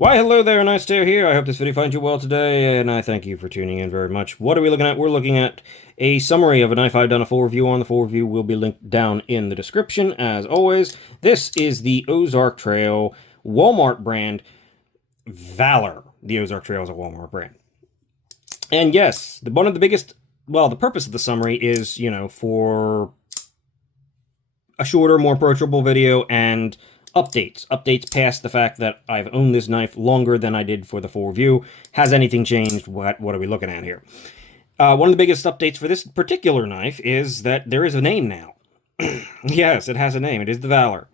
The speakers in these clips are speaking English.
Why, hello there, nice to here. I hope this video finds you well today, and I thank you for tuning in very much. What are we looking at? We're looking at a summary of a knife I've done a full review on. The full review will be linked down in the description, as always. This is the Ozark Trail Walmart brand Valor. The Ozark Trail is a Walmart brand. And yes, one of the biggest, well, the purpose of the summary is, for a shorter, more approachable video and updates past the fact that I've owned this knife longer than I did for the full review. Has anything changed? What are we looking at here? One of the biggest updates for this particular knife is that there is a name now. Yes, it has a name. It is the Valor.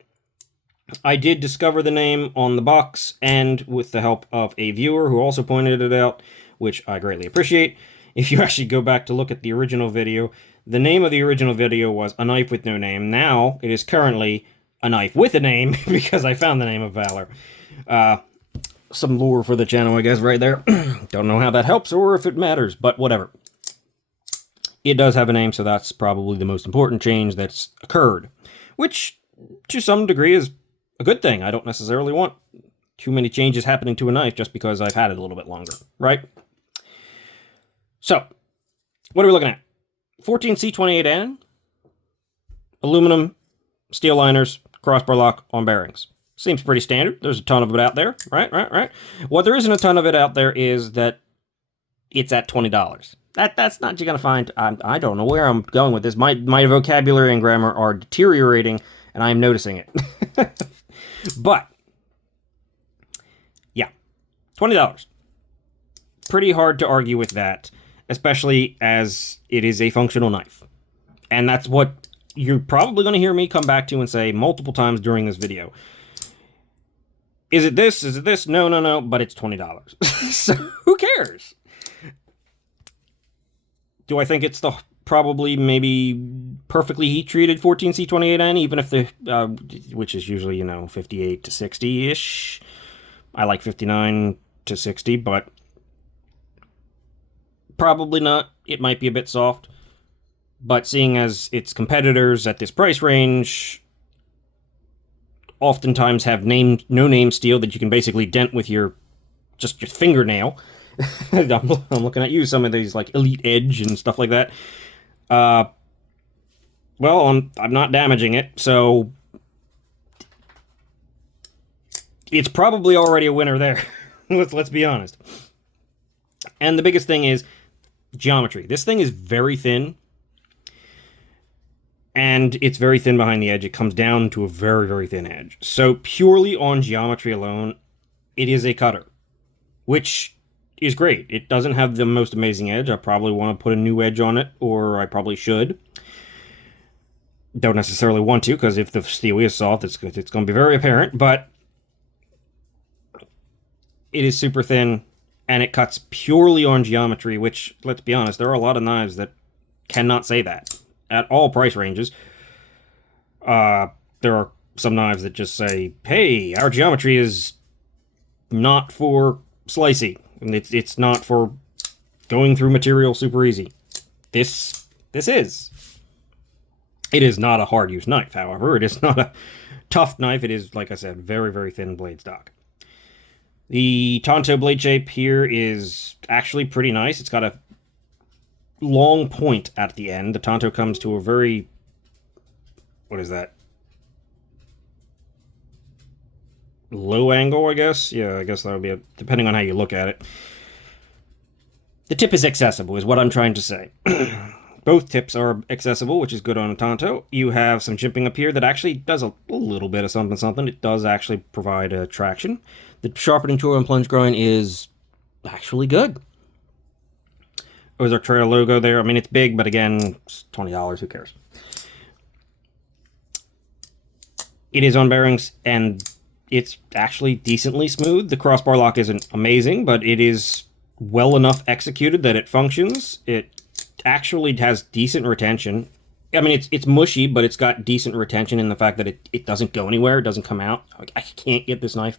I did discover the name on the box, and with the help of a viewer who also pointed it out, which I greatly appreciate. If you actually go back to look at the original video, the name of the original video was A Knife with No Name. Now, it is currently A Knife with a Name, because I found the name of Valor. Some lore for the channel, I guess, right there. Don't know how that helps or if it matters, but whatever. It does have a name, so that's probably the most important change that's occurred. Which, to some degree, is a good thing. I don't necessarily want too many changes happening to a knife just because I've had it a little bit longer, right? So, what are we looking at? 14C28N, aluminum, steel liners, crossbar lock on bearings. Seems pretty standard. There's a ton of it out there, right? What there isn't a ton of it out there is that it's at $20. That's not you're gonna find. I don't know where I'm going with this. My vocabulary and grammar are deteriorating, and I am noticing it. But yeah, $20. Pretty hard to argue with that, especially as it is a functional knife, and that's what you're probably going to hear me come back to and say multiple times during this video. Is it this? Is it this? No, but it's $20. So who cares? Do I think it's the probably maybe perfectly heat-treated 14C28N, even if the, which is usually, 58 to 60-ish. I like 59 to 60, but probably not. It might be a bit soft. But seeing as its competitors at this price range oftentimes have no-name steel that you can basically dent with your fingernail. I'm looking at you, some of these like Elite Edge and stuff like that. Well, I'm not damaging it, so it's probably already a winner there. Let's be honest. And the biggest thing is geometry. This thing is very thin. And it's very thin behind the edge. It comes down to a very, very thin edge. So purely on geometry alone, it is a cutter, which is great. It doesn't have the most amazing edge. I probably want to put a new edge on it, or I probably should. Don't necessarily want to, because if the steel is soft, it's going to be very apparent, but it is super thin, and it cuts purely on geometry, which, let's be honest, there are a lot of knives that cannot say that. At all price ranges, there are some knives that just say, hey, our geometry is not for slicing. And it's not for going through material super easy. This is. It is not a hard-use knife, however. It is not a tough knife. It is, like I said, very, very thin blade stock. The Tonto blade shape here is actually pretty nice. It's got a long point at the end. The Tonto comes to a very... what is that? Low angle, I guess? Yeah, I guess that would be depending on how you look at it. The tip is accessible, is what I'm trying to say. Both tips are accessible, which is good on a Tonto. You have some jimping up here that actually does a little bit of something. It does actually provide a traction. The sharpening tool and plunge grind is actually good. Ozark Trail logo there. I mean, it's big, but again, it's $20. Who cares? It is on bearings, and it's actually decently smooth. The crossbar lock isn't amazing, but it is well enough executed that it functions. It actually has decent retention. I mean, it's mushy, but it's got decent retention in the fact that it doesn't go anywhere. It doesn't come out. I can't get this knife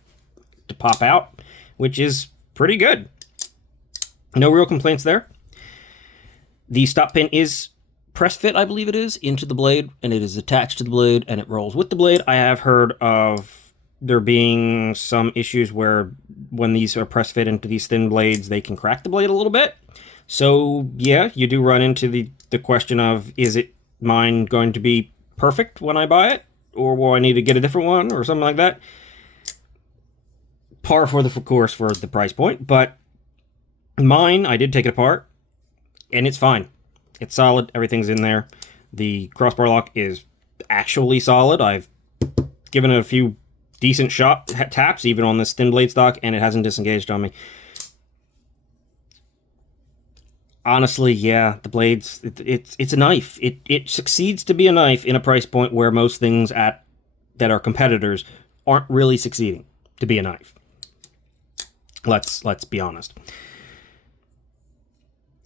to pop out, which is pretty good. No real complaints there. The stop pin is press fit, I believe it is, into the blade, and it is attached to the blade, and it rolls with the blade. I have heard of there being some issues where when these are press fit into these thin blades, they can crack the blade a little bit. So yeah, you do run into the question of, is it mine going to be perfect when I buy it, or will I need to get a different one or something like that? Par for the course for the price point, but mine, I did take it apart, and it's fine. It's solid. Everything's in there. The crossbar lock is actually solid. I've given it a few decent taps, even on this thin blade stock, and it hasn't disengaged on me. Honestly, yeah, the blades, it's a knife. It succeeds to be a knife in a price point where most things that are competitors aren't really succeeding to be a knife. Let's be honest.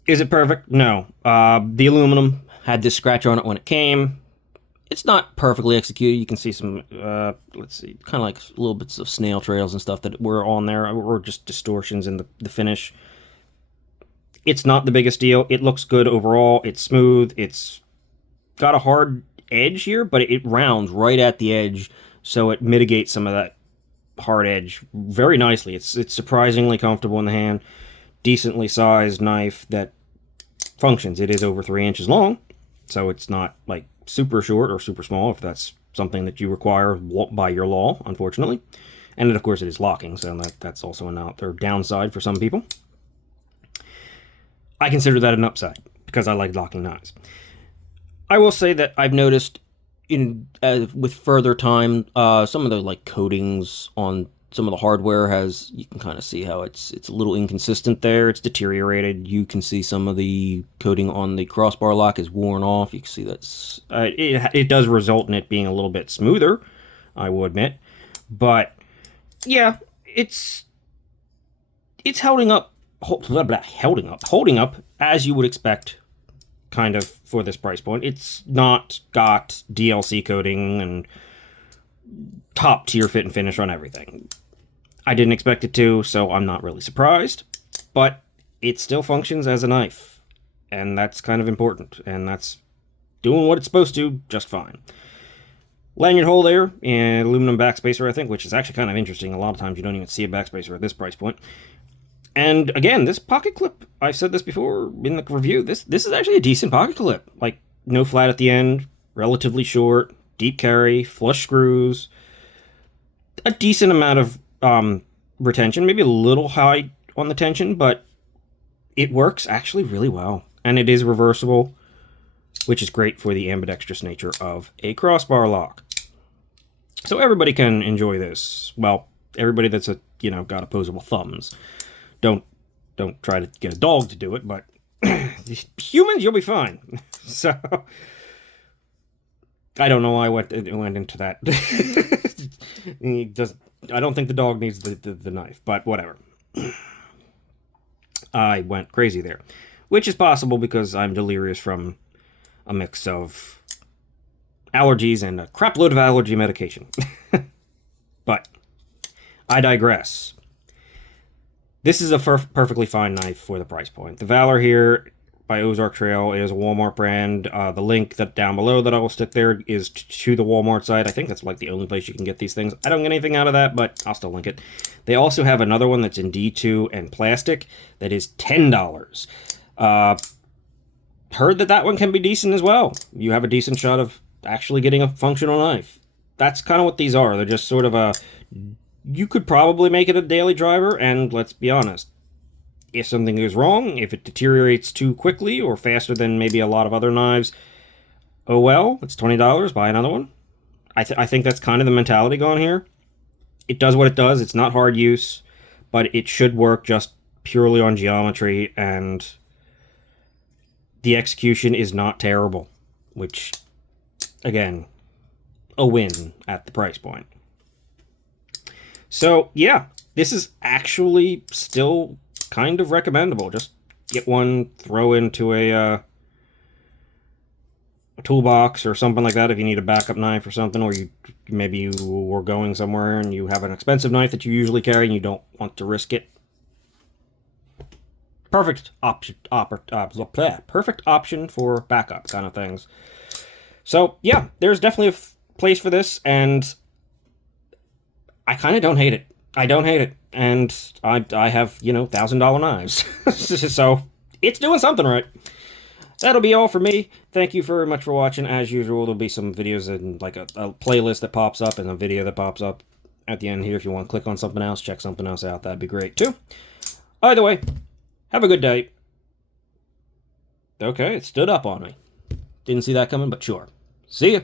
Is it perfect? No. The aluminum had this scratch on it when it came. It's not perfectly executed. You can see some, let's see, kind of like little bits of snail trails and stuff that were on there, or just distortions in the finish. It's not the biggest deal. It looks good overall. It's smooth. It's got a hard edge here, but it rounds right at the edge, so it mitigates some of that hard edge very nicely. It's surprisingly comfortable in the hand. Decently sized knife that functions. It is over 3 inches long, so it's not like super short or super small, if that's something that you require by your law, unfortunately. And then, of course, it is locking, so that's also another downside for some people. I consider that an upside, because I like locking knives. I will say that I've noticed with further time, some of the like coatings on some of the hardware you can kind of see how it's a little inconsistent there. It's deteriorated. You can see some of the coating on the crossbar lock is worn off. You can see that's it does result in it being a little bit smoother, I will admit. But yeah, it's holding up as you would expect, kind of, for this price point. It's not got DLC coating and top tier fit and finish on everything. I didn't expect it to, so I'm not really surprised, but it still functions as a knife, and that's kind of important, and that's doing what it's supposed to just fine. Lanyard hole there, and aluminum backspacer, I think, which is actually kind of interesting. A lot of times you don't even see a backspacer at this price point. And again, this pocket clip, I've said this before in the review, this is actually a decent pocket clip. Like, no flat at the end, relatively short, deep carry, flush screws, a decent amount of retention, maybe a little high on the tension, but it works actually really well. And it is reversible, which is great for the ambidextrous nature of a crossbar lock. So everybody can enjoy this. Well, everybody that's got opposable thumbs. Don't try to get a dog to do it, but humans, you'll be fine. So I don't know why I went into that. I don't think the dog needs the knife, but whatever. I went crazy there, which is possible because I'm delirious from a mix of allergies and a crap load of allergy medication. But I digress. This is a perfectly fine knife for the price point. The Valor here by Ozark Trail is a Walmart brand. The link down below that I will stick there is to the Walmart site. I think that's like the only place you can get these things. I don't get anything out of that, but I'll still link it. They also have another one that's in D2 and plastic that is $10. Heard that one can be decent as well. You have a decent shot of actually getting a functional knife. That's kind of what these are. They're just sort of you could probably make it a daily driver, and let's be honest, if something goes wrong, if it deteriorates too quickly or faster than maybe a lot of other knives, oh well, it's $20, buy another one. I think that's kind of the mentality going here. It does what it does. It's not hard use, but it should work just purely on geometry, and the execution is not terrible, which, again, a win at the price point. So, yeah, this is actually still kind of recommendable. Just get one, throw into a toolbox or something like that if you need a backup knife or something, or maybe you were going somewhere and you have an expensive knife that you usually carry and you don't want to risk it. Perfect option for backup kind of things. So, yeah, there's definitely a place for this, and I kind of don't hate it. I don't hate it, and I have, you know, $1,000 knives, so it's doing something right. That'll be all for me. Thank you very much for watching. As usual, there'll be some videos and like a playlist that pops up and a video that pops up at the end here. If you want to click on something else, check something else out, that'd be great too. Either way, have a good day. Okay, it stood up on me. Didn't see that coming, but sure. See ya.